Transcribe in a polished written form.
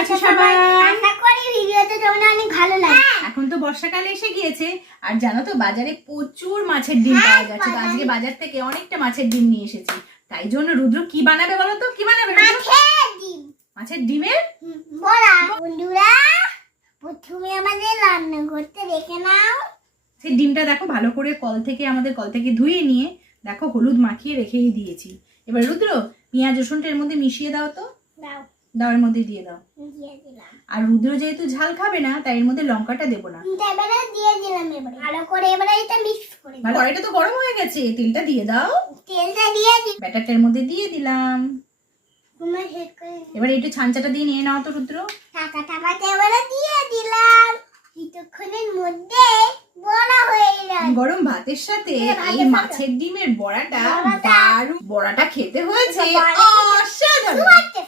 আছো সবাই? আশা করি ভিডিওটা তোমাদের অনেক ভালো লাগে। এখন তো বর্ষাকাল এসে গিয়েছে আর জানো তো বাজারে প্রচুর মাছের ডিম পাওয়া যাচ্ছে। তো আজকে বাজার থেকে অনেকটা মাছের ডিম নিয়ে এসেছি। তাই জন্য রুদ্র কি বানাবে বলো তো? কি বানাবে? মাছের ডিম। মাছের ডিমের বড়া। বন্ধুরা প্রথমে আমাদের রান্না করতে দেখে নাও। সেই ডিমটা দেখো ভালো করে আমাদের কল থেকে ধুয়ে নিয়ে দেখো হলুদ মাখিয়ে রেখেই দিয়েছি। এবার রুদ্র পেঁয়াজ রসুনটা এর মধ্যে মিশিয়ে দাও তো। দাও। দাও এর মধ্যে দিয়ে দাও। দিয়ে দিলাম। আর রুদ্র যেহেতু ঝাল খাবে না তাই এর মধ্যে লঙ্কাটা দেবো না। এবারে দিয়ে দিলাম। এবারে ভালো করে এবারে এটা মিক্স করে দাও। কড়াইটা তো গরম হয়ে গেছে, তেলটা দিয়ে দাও। তেলটা দিয়ে দিই। ব্যাটারটার মধ্যে দিয়ে দিলাম। তোমার হেড করে এবার একটু ছানচাটা দিয়ে নিয়ে নাও তো রুদ্র। টাকাটা এবারে দিয়ে দিলাম। কিছুক্ষণের মধ্যে বড়া হয়ে গেল। গরম ভাতের সাথে এই মাছের ডিমের বড়াটা বড়াটা- দারুণ। বড়াটা খেতে হয়েছে বড়াটা- অসাধারণ।